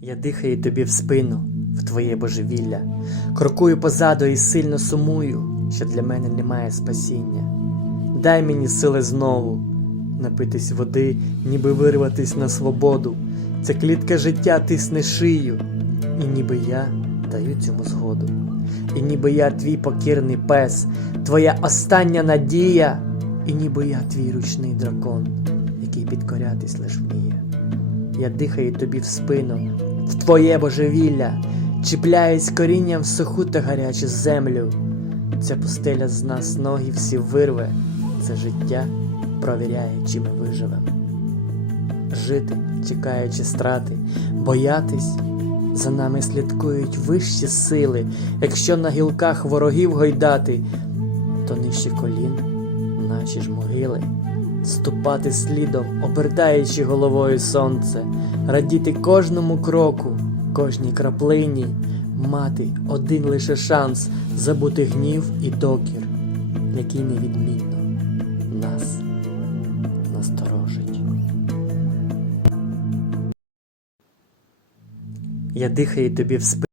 Я дихаю тобі в спину, в твоє божевілля, крокую позаду і сильно сумую, що для мене немає спасіння. Дай мені сили знову напитись води, ніби вирватись на свободу. Ця клітка життя тисне шию, і ніби я даю цьому згоду. І ніби я твій покірний пес, твоя остання надія, і ніби я твій ручний дракон, який підкорятись лиш вміє. Я дихаю тобі в спину, твоє божевілля, чіпляюсь корінням суху та гарячу землю. Ця пустеля з нас ноги всі вирве, це життя провіряє, чи ми виживем. Жити, чекаючи страти, боятись, за нами слідкують вищі сили, якщо на гілках ворогів гойдати, то нижче колін наші ж могили, ступати слідом, обертаючи головою сонце, радіти кожному кроку, кожній краплині, мати один лише шанс забути гнів і докір, який невідмінно нас насторожить. Я дихаю тобі в спину.